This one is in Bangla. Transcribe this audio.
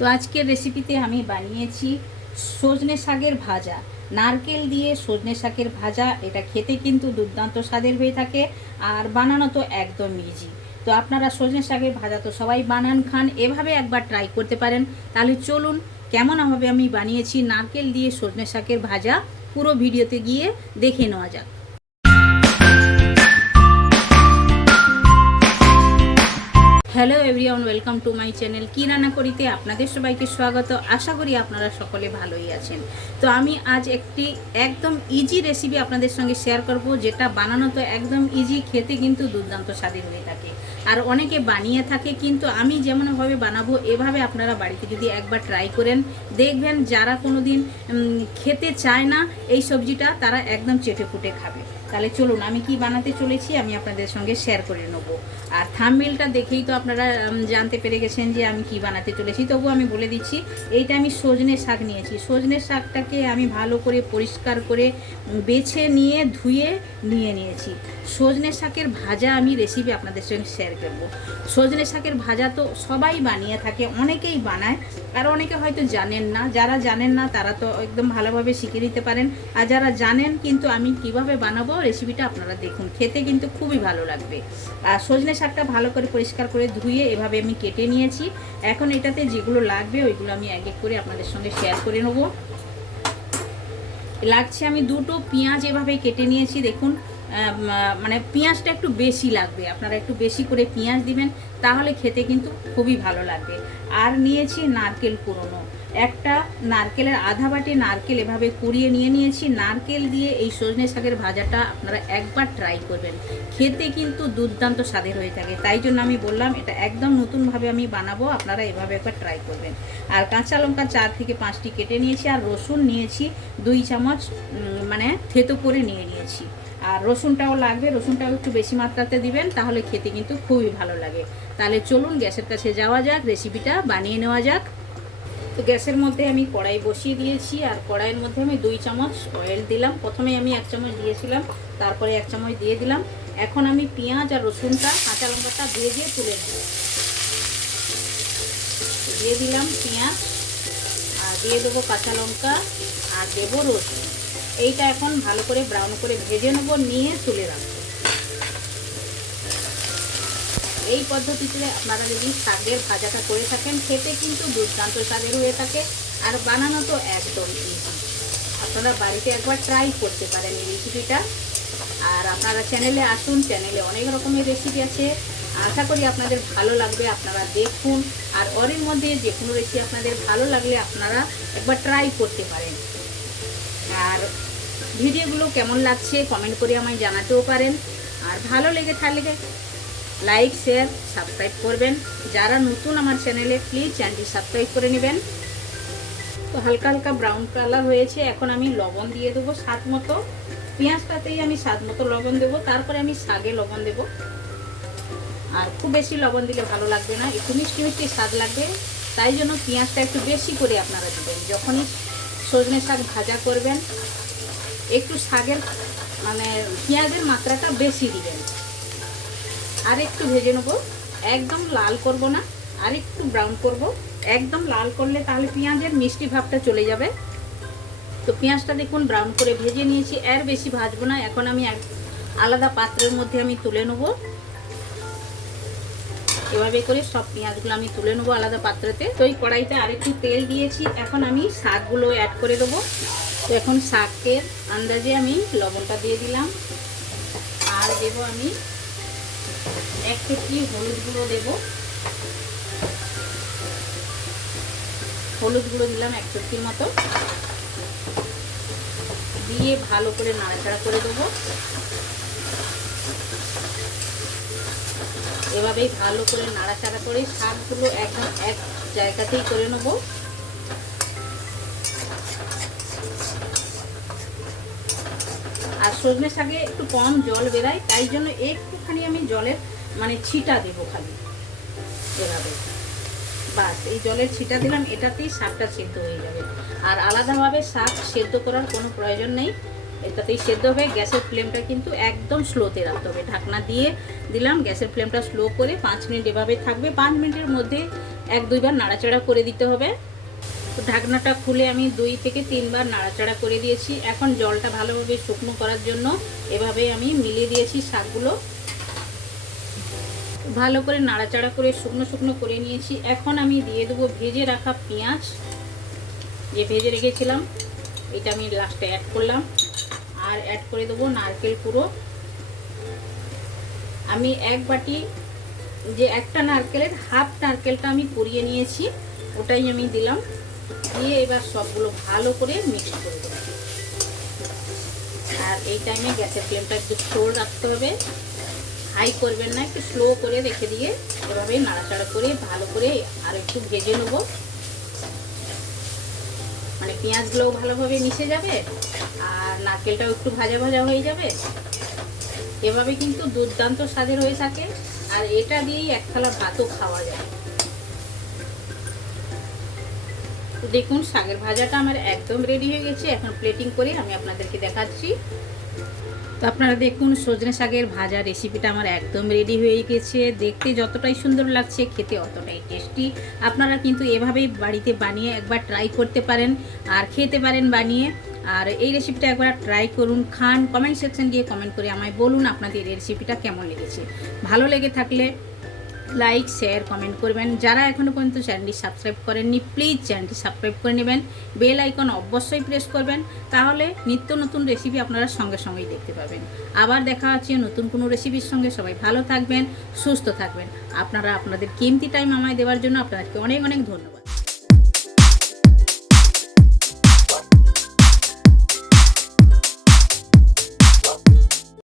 তো আজকের রেসিপিতে আমি বানিয়েছি সজনে শাকের ভাজা। নারকেল দিয়ে সজনে শাকের ভাজা, এটা খেতে কিন্তু দুর্দান্ত স্বাদের হয়ে থাকে আর বানানো তো একদম ইজি তো আপনারা সজনে শাকের ভাজা তো সবাই বানান, খান, এভাবে একবার ট্রাই করতে পারেন। তাহলে চলুন কেমনভাবে আমি বানিয়েছি নারকেল দিয়ে সজনে শাকের ভাজা, পুরো ভিডিওতে গিয়ে দেখে নেওয়া যাক। Hello everyone, welcome to my channel কি রান্না করিতে আপনাদের সবাইকে স্বাগত। আশা করি আপনারা সকলে ভালোই আছেন। তো আমি আজ একটি একদম ইজি রেসিপি আপনাদের সঙ্গে শেয়ার করব, যেটা বানানো তো একদম ইজি খেতে কিন্তু দুর্দান্ত স্বাদের হয়ে থাকে। আর অনেকে বানিয়ে থাকে, কিন্তু আমি যেমনভাবে বানাবো, এভাবে আপনারা বাড়িতে যদি একবার ট্রাই করেন, দেখবেন যারা কোনো দিন খেতে চায় না এই সবজিটা, তারা একদম চেটে ফুটে খাবে। তাহলে চলুন, আমি কি বানাতে চলেছি, আমি আপনাদের সঙ্গে শেয়ার করে নেব। আর থামবিলটা দেখেই তো আপনারা উম, জানতে পেরে গেছেন যে আমি কি বানাতে চলেছি। তবু আমি বলে দিচ্ছি এইটা আমি সজনে শাক নিয়েছি। সজনে শাকটাকে আমি ভালো করে পরিষ্কার করে বেছে নিয়ে ধুয়ে নিয়ে নিয়েছি। সজনে শাকের ভাজা আমি রেসিপি আপনাদের সঙ্গে শেয়ার করব। সজনে শাকের ভাজা তো সবাই বানিয়ে থাকে অনেকেই বানায় আর অনেকে হয়তো জানেন না। যারা জানেন না তারা তো একদম ভালোভাবে শিখে নিতে পারেন। আর যারা জানেন কিন্তু আমি কীভাবে বানাবো রেসিপিটা আপনারা দেখুন। খেতে কিন্তু খুবই ভালো লাগবে। আর সজনে শাকটা ভালো করে পরিষ্কার করে ধুয়ে এভাবে আমি কেটে নিয়েছি। এখন এটাতে যেগুলো লাগবে, ওইগুলো আমি এক এক করে আপনাদের সঙ্গে শেয়ার করে নেব। লাগছে আমি দুটো পেঁয়াজ এভাবে কেটে নিয়েছি, দেখুন। মানে পেঁয়াজটা একটু বেশি লাগবে। আপনারা একটু বেশি করে পেঁয়াজ দিবেন, তাহলে খেতে কিন্তু খুবই ভালো লাগবে। আর নিয়েছি নারকেল কুড়োনো। একটা নারকেলের আধা বাটি নারকেল এভাবে কুড়িয়ে নিয়ে নিয়েছি। নারকেল দিয়ে এই সজনে শাকের ভাজাটা আপনারা একবার ট্রাই করবেন। খেতে কিন্তু দুর্দান্ত স্বাদের হয়ে থাকে। তাই জন্য আমি বললাম, এটা একদম নতুনভাবে আমি বানাবো, আপনারা এভাবে একবার ট্রাই করবেন। আর কাঁচা লঙ্কা চার থেকে পাঁচটি কেটে নিয়েছি, আর রসুন নিয়েছি দুই চামচ মানে থেতো করে নিয়ে নিয়েছি। আর রসুনটাও লাগবে, রসুনটাও একটু বেশি মাত্রাতে দিবেন, তাহলে খেতে কিন্তু খুবই ভালো লাগে। তাহলে চলুন, গ্যাসের কাছে যাওয়া যাক রেসিপিটা বানিয়ে নেওয়া যাক। তো গ্যাসের মধ্যে আমি কড়াই বসিয়ে দিয়েছি, আর কড়াইয়ের মধ্যে আমি দুই চামচ অয়েল দিলাম। প্রথমে আমি এক চামচ দিয়েছিলাম, তারপরে এক চামচ দিয়ে দিলাম। এখন আমি পেঁয়াজ আর রসুনটা, কাঁচা লঙ্কাটা ভেজে তুলে নেব। দিয়ে দিলাম পেঁয়াজ, আর দিয়ে দেবো কাঁচা লঙ্কা, আর দেবো রসুন। এইটা এখন ভালো করে ব্রাউন করে ভেজে নেব, নিয়ে তুলে রাখব। এই পদ্ধতিতে আপনারা যদি শাকের ভাজাটা করে থাকেন, খেতে কিন্তু দুর্দান্ত স্বাদের হয়ে থাকে আর বানানো তো একদম ইজি আপনারা বাড়িতে একবার ট্রাই করতে পারেন এই রেসিপিটা আর আপনারা চ্যানেলে আসুন চ্যানেলে অনেক রকমের রেসিপি আছে। আশা করি আপনাদের ভালো লাগবে, আপনারা দেখুন। আর ওরের মধ্যে যে কোনো রেসিপি আপনাদের ভালো লাগলে আপনারা একবার ট্রাই করতে পারেন। আর ভিডিওগুলো কেমন লাগছে কমেন্ট করে আমায় জানাতেও পারেন। আর ভালো লেগে থাকলে লাইক শেয়ার সাবস্ক্রাইব করবেন। যারা নতুন আমার চ্যানেলে প্লিজ চ্যানেলটি সাবস্ক্রাইব করে নেবেন। তো হালকা হালকা ব্রাউন কালার হয়েছে, এখন আমি লবণ দিয়ে দেবো স্বাদ মতো। পেঁয়াজটাতেই আমি স্বাদ মতো লবণ দেবো, তারপরে আমি শাগে লবণ দেবো। আর খুব বেশি লবণ দিলে ভালো লাগবে না, একটু মিষ্টি মিষ্টি স্বাদ লাগবে। তাই জন্য পেঁয়াজটা একটু বেশি করে আপনারা দেবেন। যখনই সজনে শাক ভাজা করবেন। একটু শাকের মানে পেঁয়াজের মাত্রাটা বেশি দিবেন। আর একটু ভেজে নেব। একদম লাল করব না, আর একটু ব্রাউন করব। একদম লাল করলে তাহলে পেঁয়াজের মিষ্টি ভাবটা চলে যাবে। তো পেঁয়াজটা দেখুন ব্রাউন করে ভেজে নিয়েছি। এর বেশি ভাজবো না। এখন আমি আলাদা পাত্রের মধ্যে আমি তুলে নেব। এভাবে করে সব পেঁয়াজগুলো আমি তুলে নেব আলাদা পাত্রতে। তো এই কড়াইতে আরেকটু তেল দিয়েছি। এখন আমি শাকগুলো অ্যাড করে দেবো। তো এখন শাকের আন্দাজে আমি লবণটা দিয়ে দিলাম। আর দেবো আমি এক কেজি হলুদ গুঁড়ো দেবো। হলুদ গুঁড়ো দিলাম এক চটকির মতো। দিয়ে ভালো করে নাড়াচাড়া করে দেবো। এভাবেই ভালো করে নাড়াচাড়া করে শাকগুলো একদম এক জায়গাতেই করে নেব। আর সজনে শাকে একটু কম জল বেরায়, তাই জন্য একটুখানি আমি জলের মানে ছিটা দেবো খালি। এভাবে। বাস, এই জলের ছিটা দিলাম, এটাতেই শাকটা সেদ্ধ হয়ে যাবে। আর আলাদাভাবে শাক সেদ্ধ করার কোনো প্রয়োজন নেই। এটাতেই সেদ্ধ হবে গ্যাসের ফ্লেমটা কিন্তু একদম স্লোতে রাখতে হবে। ঢাকনা দিয়ে দিলাম, গ্যাসের ফ্লেমটা স্লো করে পাঁচ মিনিট এভাবে থাকবে। পাঁচ মিনিটের মধ্যে এক দুইবার নাড়াচাড়া করে দিতে হবে। তো ঢাকনাটা খুলে আমি দুই থেকে তিনবার নাড়াচাড়া করে দিয়েছি। এখন জলটা ভালোভাবে শুকনো করার জন্য এভাবে আমি মিলিয়ে দিয়েছি শাকগুলো। ভালো করে নাড়াচাড়া করে শুকনো শুকনো করে নিয়েছি। এখন আমি দিয়ে দেবো ভেজে রাখা পেঁয়াজ। যে ভেজে রেখেছিলাম, এটা আমি লাস্টে অ্যাড করলাম। আর অ্যাড করে দেবো নারকেল পুরো আমি এক বাটি যে একটা নারকেলের হাফ নারকেলটা আমি পুড়িয়ে নিয়েছি, ওটাই আমি দিলাম। দিয়ে এবার সবগুলো ভালো করে মিক্স করে দেবো। আর এই টাইমে গ্যাসের ফ্লেমটা একটু স্লো রাখতে হবে। হাই করবেন না, একটু স্লো করে রেখে দিয়ে এভাবে নাড়াচাড়া করে ভালো করে আর একটু ভেজে নেব। মানে পেঁয়াজগুলোও ভালোভাবে মিশে যাবে। আর নারকেলটাও একটু ভাজা ভাজা হয়ে যাবে। এভাবে কিন্তু দুর্দান্ত স্বাদের হয়ে থাকে। আর এটা দিয়েই এক থালা ভাতও খাওয়া যায়। দেখুন, শাকের ভাজাটা আমার একদম রেডি হয়ে গেছে। এখন প্লেটিং করে আমি আপনাদেরকে দেখাচ্ছি। তো আপনারা দেখুন, সজনে শাকের ভাজা রেসিপিটা আমার একদম রেডি হয়ে গেছে। দেখতে যতটাই সুন্দর লাগছে, খেতে অতটাই টেস্টি আপনারা কিন্তু এভাবেই বাড়িতে বানিয়ে একবার ট্রাই করতে পারেন আর খেতে পারেন বানিয়ে। আর এই রেসিপিটা একবার ট্রাই করুন, খান কমেন্ট সেকশন গিয়ে কমেন্ট করে আমায় বলুন আপনাদের এই রেসিপিটা কেমন লেগেছে। ভালো লেগে থাকলে লাইক শেয়ার কমেন্ট করবেন। যারা এখনও পর্যন্ত চ্যানেলটি সাবস্ক্রাইব করেননি প্লিজ চ্যানেলটি সাবস্ক্রাইব করে নেবেন। বেল আইকন অবশ্যই প্রেস করবেন, তাহলে নিত্য নতুন রেসিপি আপনারা সঙ্গে সঙ্গেই দেখতে পাবেন। আবার দেখা হচ্ছে নতুন কোনো রেসিপির সঙ্গে। সবাই ভালো থাকবেন, সুস্থ থাকবেন। আপনারা আপনাদের কিমতি টাইম আমায় দেওয়ার জন্য আপনাদেরকে অনেক অনেক ধন্যবাদ।